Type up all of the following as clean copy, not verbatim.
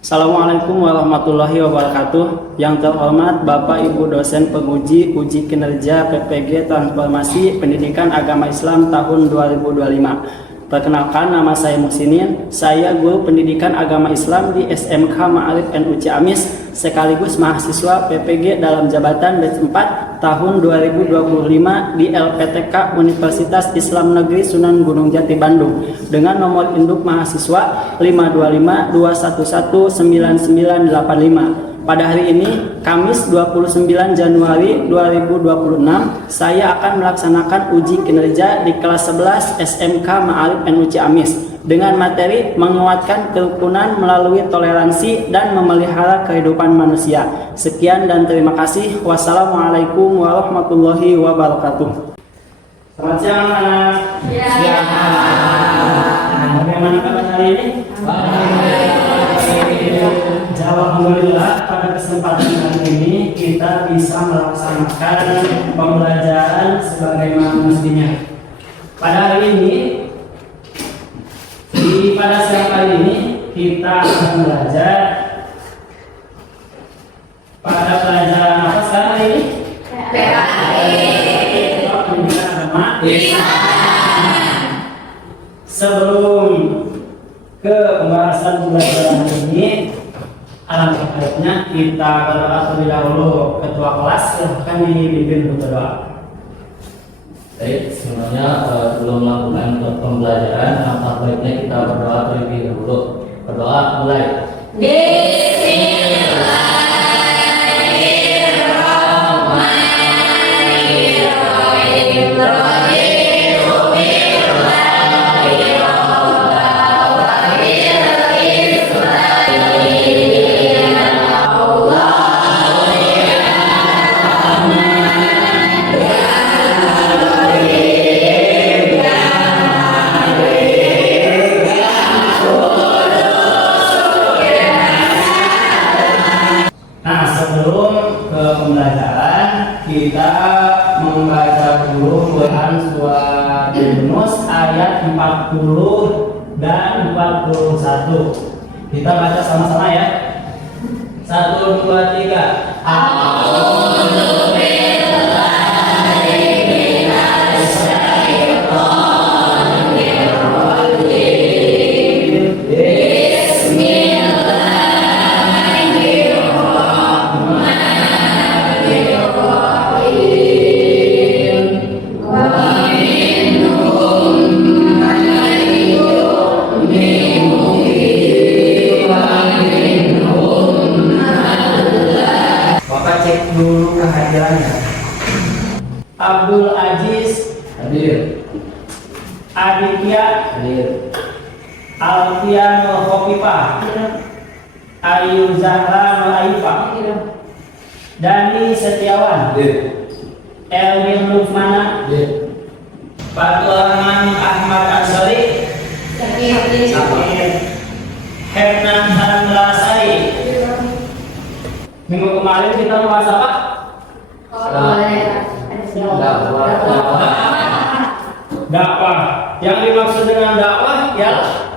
Assalamualaikum warahmatullahi wabarakatuh. Yang terhormat Bapak Ibu dosen penguji uji kinerja PPG Transformasi Pendidikan Agama Islam tahun 2025. Perkenalkan, nama saya Muhsinin. Saya guru pendidikan agama Islam di SMK Ma'arif NU Ciamis sekaligus mahasiswa PPG dalam jabatan batch 4 tahun 2025 di LPTK Universitas Islam Negeri Sunan Gunung Jati Bandung dengan nomor induk mahasiswa 525211995. Pada hari ini, Kamis 29 Januari 2026, saya akan melaksanakan uji kinerja di kelas 11 SMK Ma'arif NU Ciamis dengan materi menguatkan kerukunan melalui toleransi dan memelihara kehidupan manusia. Sekian dan terima kasih. Wassalamualaikum warahmatullahi wabarakatuh. Selamat siang anak. Siang. Bagaimana kabar hari ini? Alhamdulillah, pada kesempatan kali ini kita bisa melaksanakan pembelajaran sebagaimana mestinya. Pada hari ini, pada siang kali ini kita akan belajar pada pelajaran apa sekarang ini? Pendidikan agama. Sebelum ke pembahasan pembelajaran ini, alangkah baiknya kita berdoa terlebih dahulu. Ketua kelas silahkan dipimpin untuk berdoa. Baik, sebenarnya sebelum melakukan pembelajaran, alangkah baiknya kita berdoa terlebih dahulu. Berdoa mulai. Kita membaca dulu Quran surat Yunus ayat 40 dan 41. Kita baca sama-sama ya. 1, 2, 3. Dulu kehadirannya. Abdul Aziz Hadir. Aditya Hadir. Alfian Khofifah Ayu Zahra Aifah Dani Setiawan Hadir. Elvin Lukmana Hadir. Fatul Rahman Ahmad Ansari Hernan Handrasari. Minggu kemarin kita membahas apa? Dakwah. Yang dimaksud dengan dakwah ialah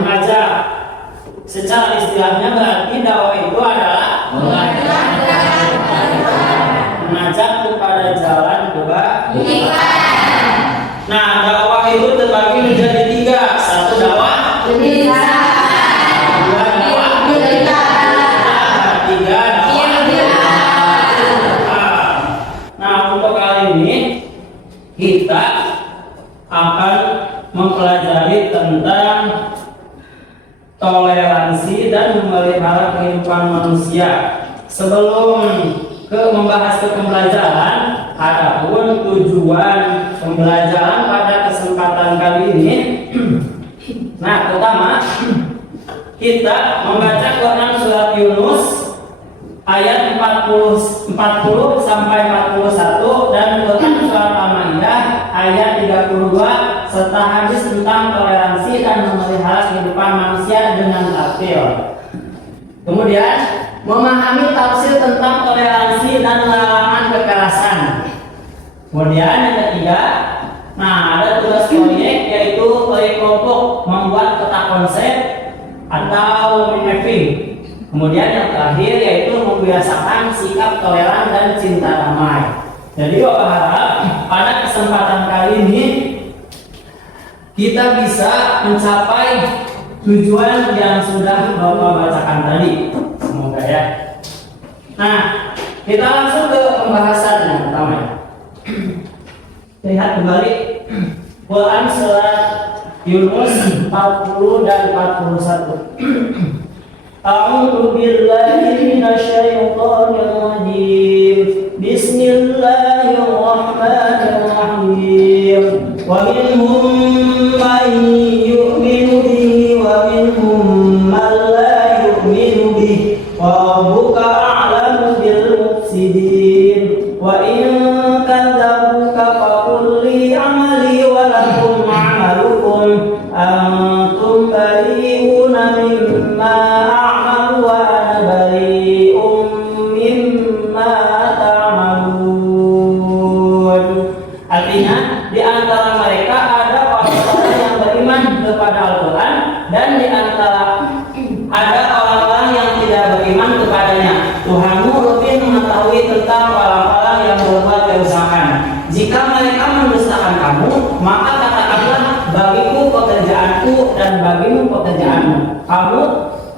mengajak. Secara istilahnya berarti dakwah itu adalah mengajak kepada jalan kebaikan. Nah, dakwah itu terbagi menjadi 3. 1 dakwah kita akan mempelajari tentang toleransi dan memelihara kehidupan manusia. Sebelum membahas pembelajaran, adapun tujuan pembelajaran pada kesempatan kali ini, nah pertama kita membaca Quran surat Yunus ayat 40 sampai 41 dan Quran surat Al-Maidah ayat 32 serta hadis tentang toleransi dan memelihara kehidupan manusia dengan tartil. Kemudian memahami tafsir tentang toleransi dan larangan kekerasan. Kemudian yang ketiga, nah ada tugas proyek yaitu proyek kelompok membuat peta konsep atau mimicking. Kemudian yang terakhir yaitu membiasakan sikap toleran dan cinta damai. Jadi Bapak harap pada kesempatan kali ini kita bisa mencapai tujuan yang sudah Bapak bacakan tadi. Semoga ya. Nah, kita langsung ke pembahasan yang pertama. Lihat kembali Quran surat Yunus 40 dan 41. A'udzu billahi minasyaitonir rajim. Bismillahirrahmanirrahim. Wa minhum man yu'minu bihi wa minhum man la yu'minu bihi. Wa rabbuka a'lamu bil mufsidin. Wa in kadzabuka faqul li 'amali wa lakum 'amalukum antum bari'una mimma a'malu wa ana bari'un mimma ta'malun. Artinya di antara mereka ada orang-orang yang beriman kepada Al-Quran dan di antara ada orang-orang yang tidak beriman kepadanya. Tuhanmu lebih mengetahui tentang orang-orang yang berbuat kerusakan. Jika mereka mendustakan kamu, maka katakanlah bagiku pekerjaanku dan bagimu pekerjaanmu. Kamu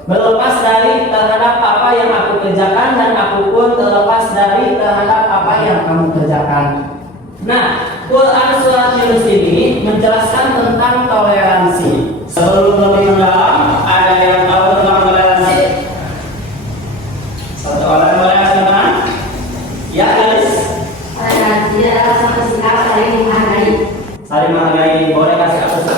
berlepas dari terhadap apa yang aku kerjakan dan aku pun terlepas dari terhadap apa yang kamu kerjakan. Nah, Quran surat Yunus ini menjelaskan tentang toleransi. Sebelum lebih mendalam, ada yang tahu tentang toleransi? Satu orang toleransi mana? Ya, Alis. Toleransi adalah satu sikap saling menghargai. Saling menghargai. Boleh kasih apa sih?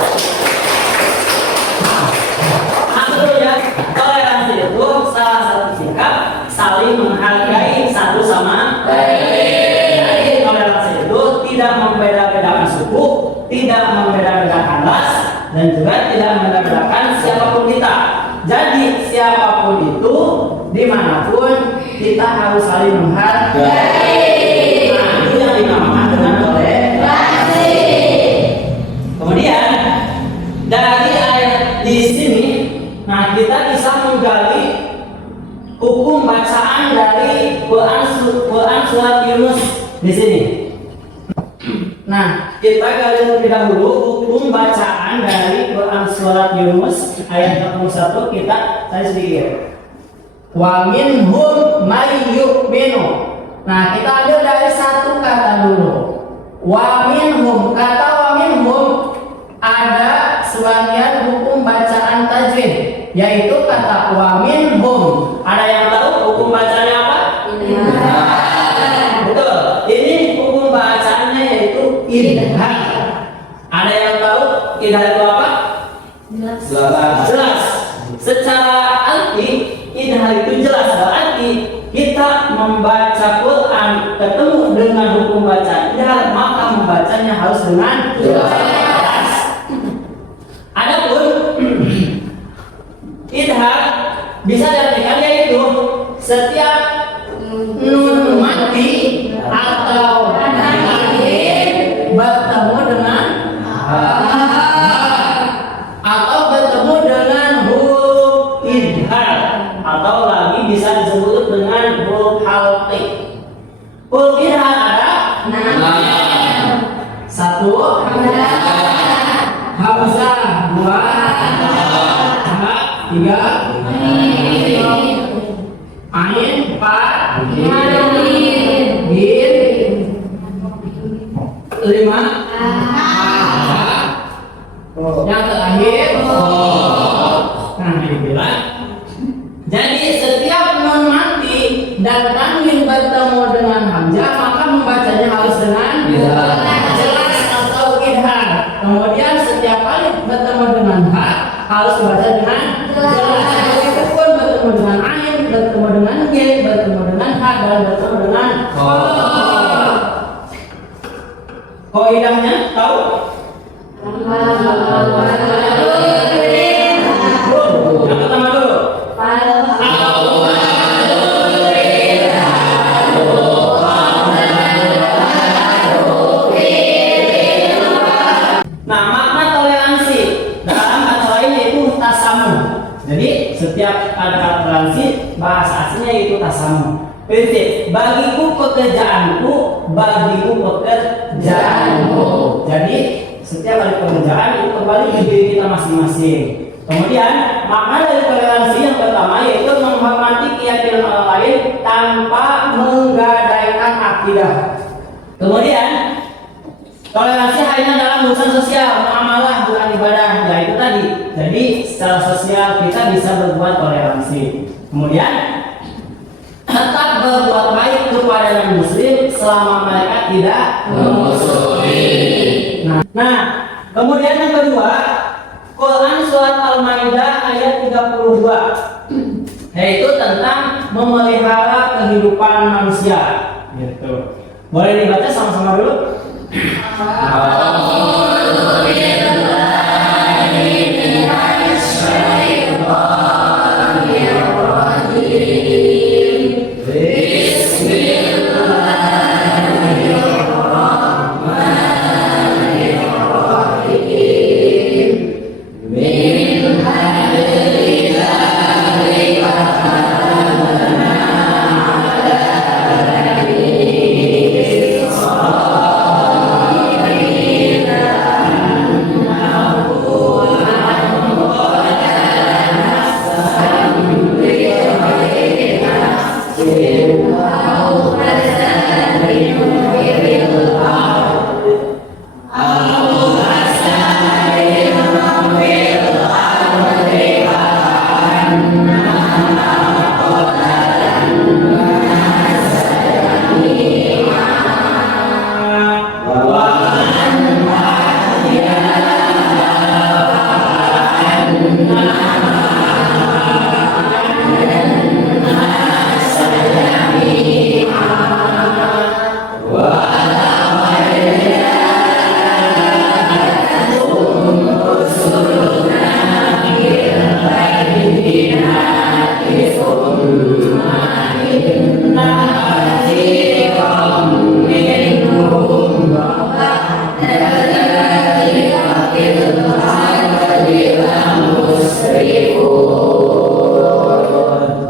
Ya, toleransi itu salah satu sikap saling menghargai satu sama lain. Jadi toleransi itu tidak membeda-bedakan suku, tidak membeda-bedakan ras, dan juga tidak membeda-bedakan siapapun kita. Jadi siapapun itu, dimanapun kita harus saling menghargai. Nah, itu yang dinamakan dengan toleransi. Kemudian dari ayat di sini, nah kita bisa menggali hukum bacaan dari Quran surat Yunus di sini. Nah, kita gali terlebih dahulu hukum bacaan dari Quran surat Yunus ayat 41. Kita tadi sedikit. Wa minhum may yu'minu. Nah, kita ambil dari satu kata dulu. Wa minhum, kata wa minhum ada sebagian hukum bacaan tajwid, yaitu kata wa minhum. Ada yang tahu hukum bacaannya apa? Betul. Ini hukum bacaannya yaitu idhar. Ada yang tahu idhar itu apa? Jelas. Secara arti idhar itu jelas, berarti kita membaca Quran ketemu dengan hukum bacaan idhar, maka membacanya harus dengan jelas. Adapun idhar bisa diartikan yaitu setiap nun mati atau bertemu dengan atau bertemu dengan huruf idhar, atau lagi bisa disebut dengan huruf halqi. Huruf idhar ada 1, hamzah 2, ha 3, ain 4, bin 5, yang terakhir nah dibilang. Jadi setiap nun mati dan tanwin bertemu dengan hamzah, maka membacanya harus dengan jelas atau idhar. Kemudian setiap kali bertemu dengan ha harus dibaca dengan jelas. Begitupun bertemu dengan ain, bertemu dengan gil, bertemu dengan ha, dan bertemu dengan qaidahnya tahu? Yang pertama dulu. Nah, makna toleransi dalam kata lain yaitu tasamuh. Jadi setiap ada toleransi bahasa aslinya itu tasamu. Prinsip, bagiku pekerjaanku, bagiku pekerjaanmu. Jadi setiap ada pekerjaan itu kembali ke diri kita masing-masing. Kemudian makna dari toleransi yang pertama yaitu menghormati keyakinan orang lain tanpa menggadaikan akidah. Kemudian toleransi hanya dalam urusan sosial, muamalah bukan ibadah. Ya itu tadi. Jadi secara sosial kita bisa berbuat toleransi. Kemudian tetap berbuat baik kepada non-muslim selama mereka tidak memusuhi. Nah, kemudian yang kedua, Quran surat Al-Maidah ayat 32, yaitu tentang memelihara kehidupan manusia. Gitu. Boleh dibaca sama-sama dulu?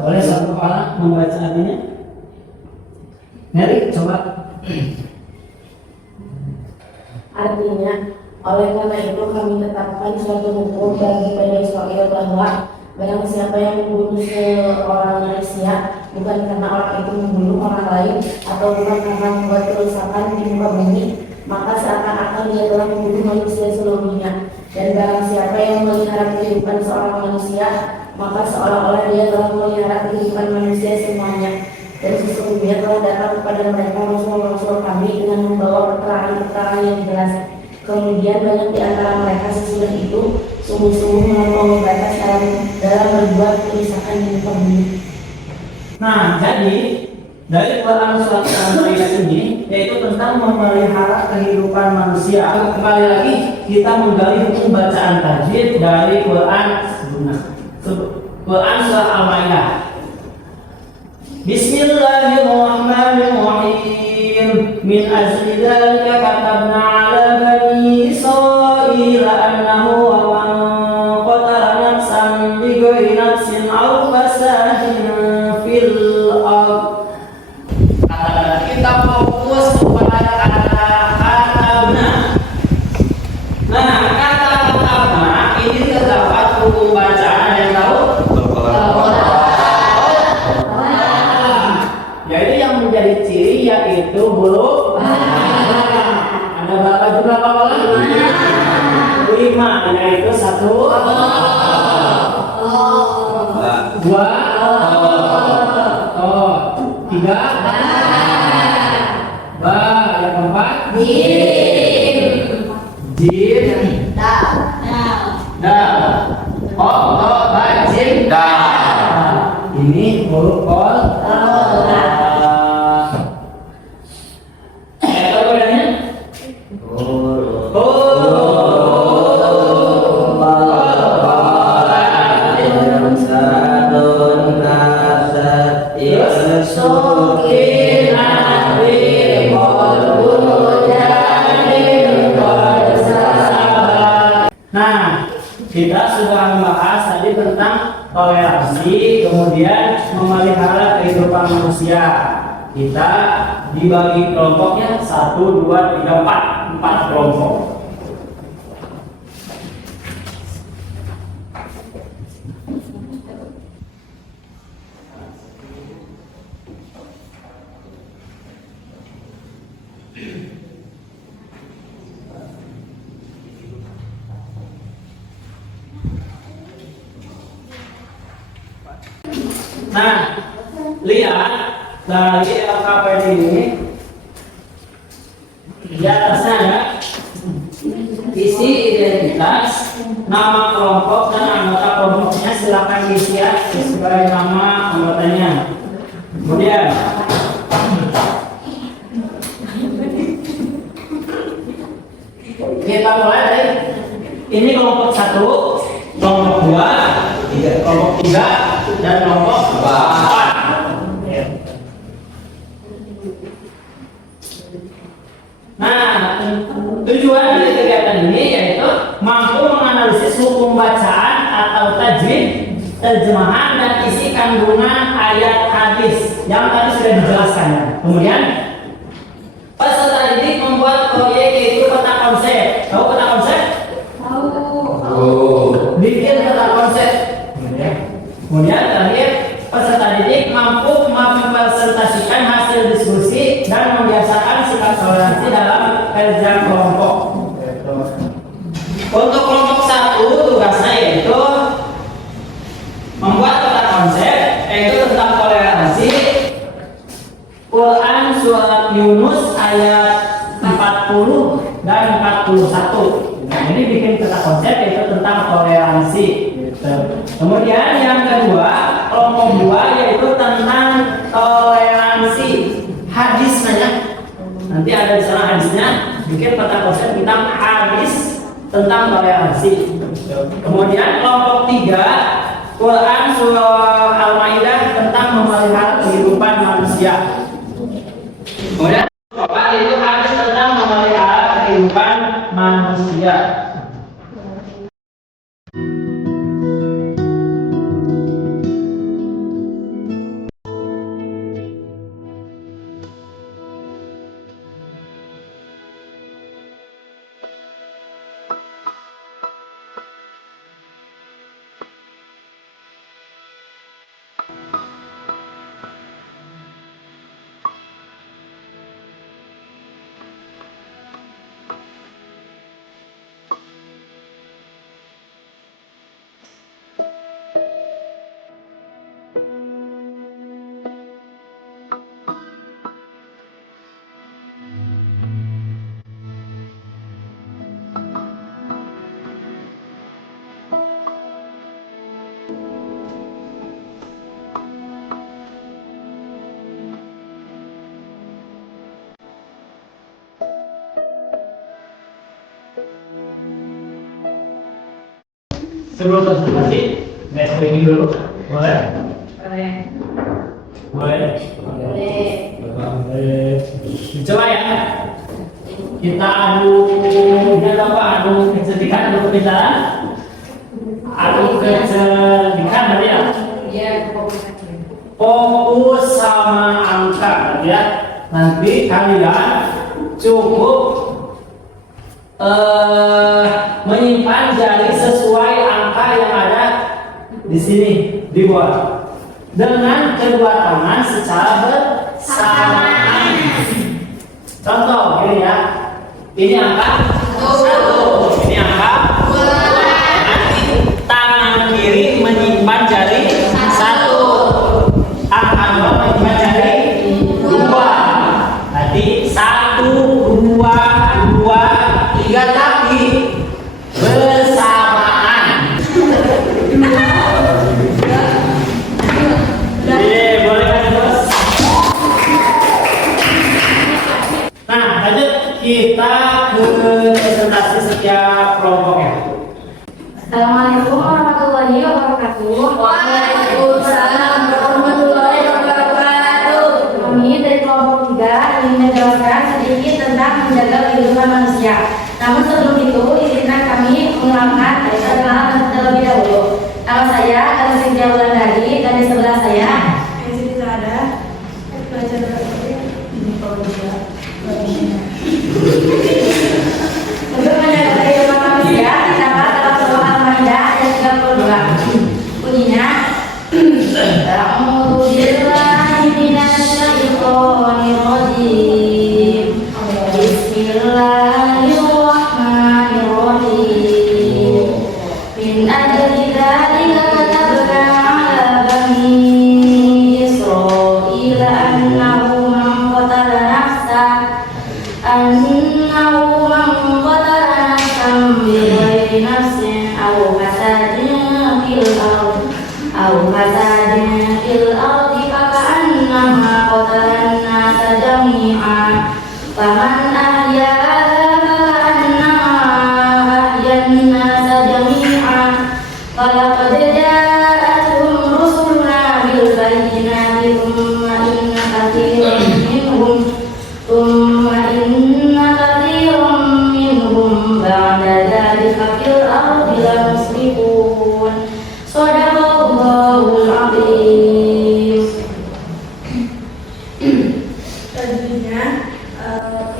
Boleh satu kepala membaca artinya? Neri, coba. Artinya, oleh karena itu kami tetapkan suatu hukum bagi Bani Israel bahwa barang siapa yang membunuh seorang manusia bukan karena orang itu membunuh orang lain atau bukan karena membuat kerusakan di muka bumi, maka seakan-akan dia telah membunuh manusia seluruhnya. Dan barang siapa yang melihara kehidupan seorang manusia, maka seolah-olah dia telah melihara kehidupan manusia semuanya. Dan sesungguhnya telah datang kepada mereka rasul-rasul kami dengan membawa keterangan-keterangan yang jelas. Kemudian banyak di antara mereka sesudah itu sungguh-sungguh melampaui batas dalam berbuat kerusakan di muka bumi. Nah, jadi dari Quran surat Al-Maidah ini yaitu tentang memelihara kehidupan manusia. Kembali lagi kita menggali hukum bacaan tajwid dari Quran surat Al-Maidah. Bismillahirrahmanirrahim. Min ajli dzalika katabna 'ala bani Israil annahu man qatala nafsan bighairi nafsin aw fasadin fil ardh. Kita fokus kepada kata katabna. Nah, kata katabna ini terdapat hukum bacaan yang tahu. Jadi yang menjadi ciri yaitu huruf ada berapa jumlah hafalan? 5, yaitu 1, 2, 3, 4, 5. tentang toleransi, kemudian memelihara kehidupan manusia. Kita dibagi kelompoknya 1, 2, 3, 4 kelompok. Nah, lihat dari LKPD ini di atasnya ada isi identitas, nama kelompok dan anggota kelompoknya. Silakan diisi ya sesuai nama anggotanya. Kemudian kita mulai dari ini kelompok 1, kelompok 2, kelompok 3 dan kelompok 4. Nah, tujuan dari kegiatan ini yaitu mampu menganalisis hukum bacaan atau tajwid, terjemahan dan isi kandungan ayat hadis yang tadi sudah dijelaskan. Kemudian peserta didik membuat proyek yaitu peta konsep. Tahu peta konsep? Tahu. Bikin peta konsep. Kemudian terakhir, peserta didik mampu mempresentasikan hasil diskusi dan membiasakan sikap toleransi dalam kerja kelompok. Untuk kelompok 1 tugasnya yaitu membuat peta konsep yaitu tentang toleransi. Quran surat Yunus ayat 40 dan 41. Nah, ini bikin peta konsep yaitu tentang toleransi. Kemudian yang kedua, kelompok 2 yaitu tentang toleransi. Hadisnya nanti ada di sana hadisnya, bikin peta konsep tentang hadis tentang toleransi. Kemudian kelompok 3, Quran surah Al-Maidah tentang memelihara kehidupan manusia. Kemudian kelompok itu hadis tentang memelihara kehidupan manusia. Sebelum presentasi, next training dulu, boleh? Boleh. Coba ya, kita adu kecerdikan, adu kepintaran, adu kecerdikan tadi ya. Iya, Fokus sama angka ya. Nanti kalian cukup menyimpan jari sesuai angka yang ada di sini di bawah dengan kedua tangan secara bersamaan. Contoh ini ya, ini angka 1, ini angka 2. Nanti tangan kiri menyimpan jari 1, angka 2 menyimpan jari 2. Nanti 1, 2, 3 tapi bersamaan. Boleh kan terus? Nah, lanjut kita ke presentasi setiap kelompoknya. Assalamualaikum warahmatullahi wabarakatuh. Waalaikumsalam warahmatullahi wabarakatuh. Kami dari kelompok 3 ingin menjelaskan sedikit tentang menjaga kehidupan manusia. Namun sebelum itu, izinkan kami mengulangan perkenalan terlebih dahulu. Nama saya Anu Sintia Wulandari dan di sebelah saya Siti Zahra, pelajar ini kalau juga untuk menyadari umat manusia terdapat dalam surah Al-Maidah ayat 32. Bunyinya A'udzu billahi minasy syaithanir rajim. Bismillahirrahmanirrahim. Min ajli dzalika katabna 'ala bani Israila annahu man qatala nafsan bighairi nafsin aw fasadin fil ardi faka'annama qatala an-nasa jami'an faman ahyaha faka'annama ahya an-nasa jami'an walaqad ja'atuhum rusuluna bil bayyinati thumma inna katsiran minhum ba'da dzalika fil ardi lamusrifun. Shadaqallahul azim. Tajwidnya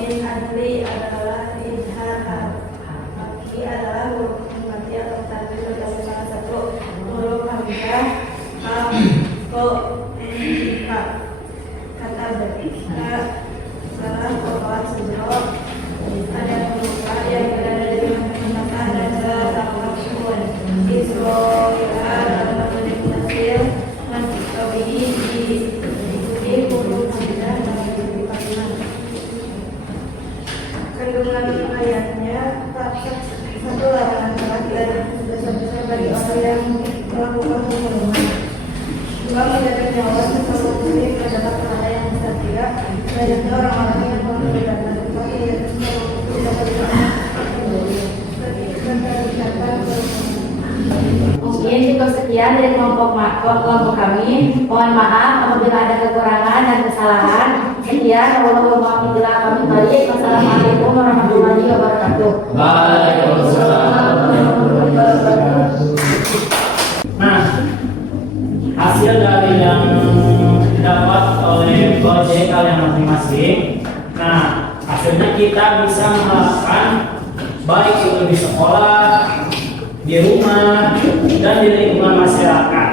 in adli adalah idhar maki adalah huruf mati atau tajwid terdapat salah satu huruf hamzah ko kata berikha salah kotoran sejauh ada berupa yang berada di tengah-tengah dan terdapat pun Israila dalam bentuk hasil mengetahui diikuti huruf hamzah dan diikuti panggilan. Kandungan ayatnya satu larangan keras dan besar-besar bagi orang yang melakukan pembunuhan. Dua, menjaga nyawa sesama muslim adalah perkara yang besar juga. Banyaknya orang-orang yang membedakan tempat yang tidak berdoa. Mungkin cukup sekian dari kelompok kami. Mohon maaf apabila ada kekurangan dan kesalahan. Sekian, wassalamualaikum warahmatullahi wabarakatuh. Wassalamualaikum warahmatullahi wabarakatuh. Waalaikumsalam warahmatullahi wabarakatuh. Nah, hasil dari yang didapat oleh proyek kalian masing-masing. Nah, hasilnya kita bisa menerapkan baik itu di sekolah, di rumah, dan di lingkungan masyarakat.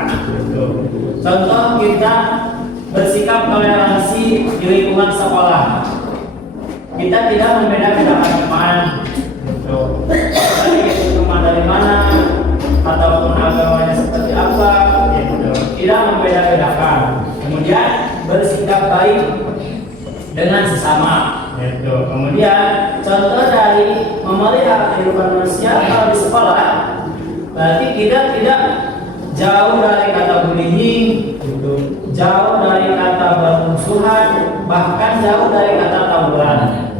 Contoh, kita bersikap toleransi di lingkungan sekolah. Kita tidak membeda-bedakan teman. Teman dari mana ataupun agamanya seperti apa, tidak membeda-bedakan. Kemudian bersikap baik dengan sesama. Kemudian contoh dari memelihara kehidupan manusia kalau di sekolah, berarti kita tidak jauh dari kata bullying, jauh dari kata bermusuhan, bahkan jauh dari kata tawuran,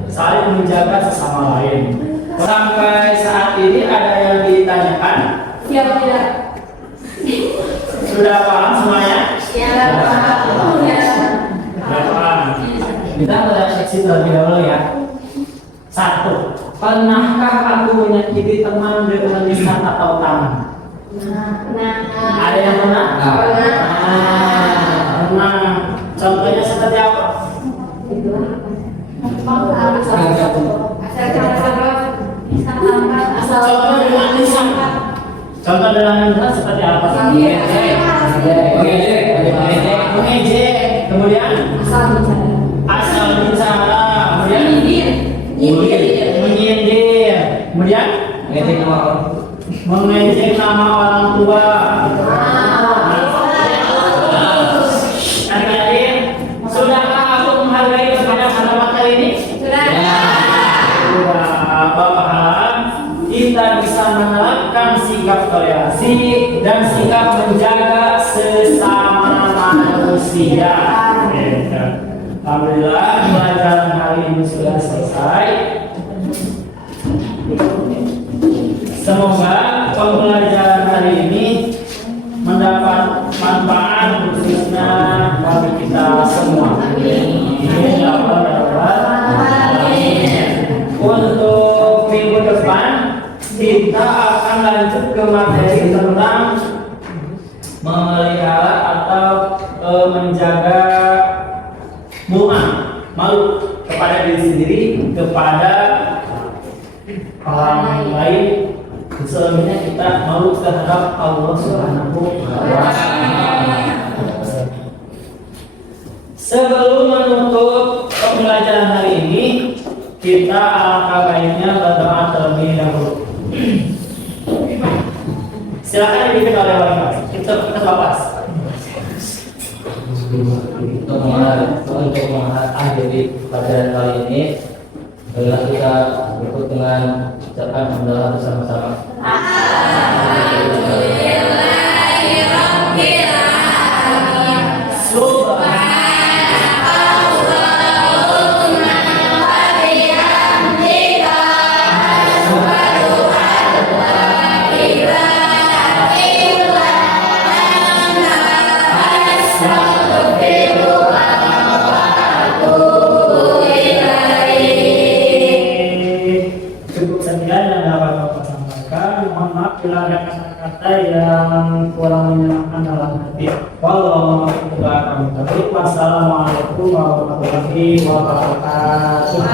saling menjaga sesama lain. Sampai saat ini ada yang ditanyakan? Siapa tidak? Sudah paham semuanya? Siapa paham? Sudah paham. Kita bereaksi terlebih dahulu ya. 1. Pernahkah aku menyakiti teman dengan lisan atau tangan? Ada yang pernah? Pernah. Contohnya seperti apa? Contoh dengan lisan. Contoh dengan lisan seperti apa? Mengejek. Kemudian asal bicara. Kemudian menyindir. Kemudian mengejek nama orang tua. Adik-adik, sudahkah aku menghargai kepada kata-kata ini? Sudah. Bapak, kita bisa menerapkan sikap toleransi dan sikap menjaga sesama manusia. Alhamdulillah, pelajaran hari ini sudah selesai. Semoga pembelajaran hari ini mendapat manfaat khususnya bagi kita semua. Untuk minggu depan kita akan lanjut ke materi tentang memelihara atau menjaga malu kepada diri sendiri, kepada orang lain. Selebihnya kita malu terhadap Allah Subhanahu wa Ta'ala. Sebelum menutup pembelajaran hari ini, kita alangkah baiknya berdoa terlebih dahulu. Silakan dipimpin oleh wali kelas. Kita lepas. Untuk mengakhiri pelajaran kali ini, marilah kita berikut dengan ucapan hamdalah bersama-sama. Cukup sekian yang dapat Bapak sampaikan. Mohon maaf bila ada kata-kata yang kurang menyenangkan dalam hati. Wassalamualaikum warahmatullahi wabarakatuh.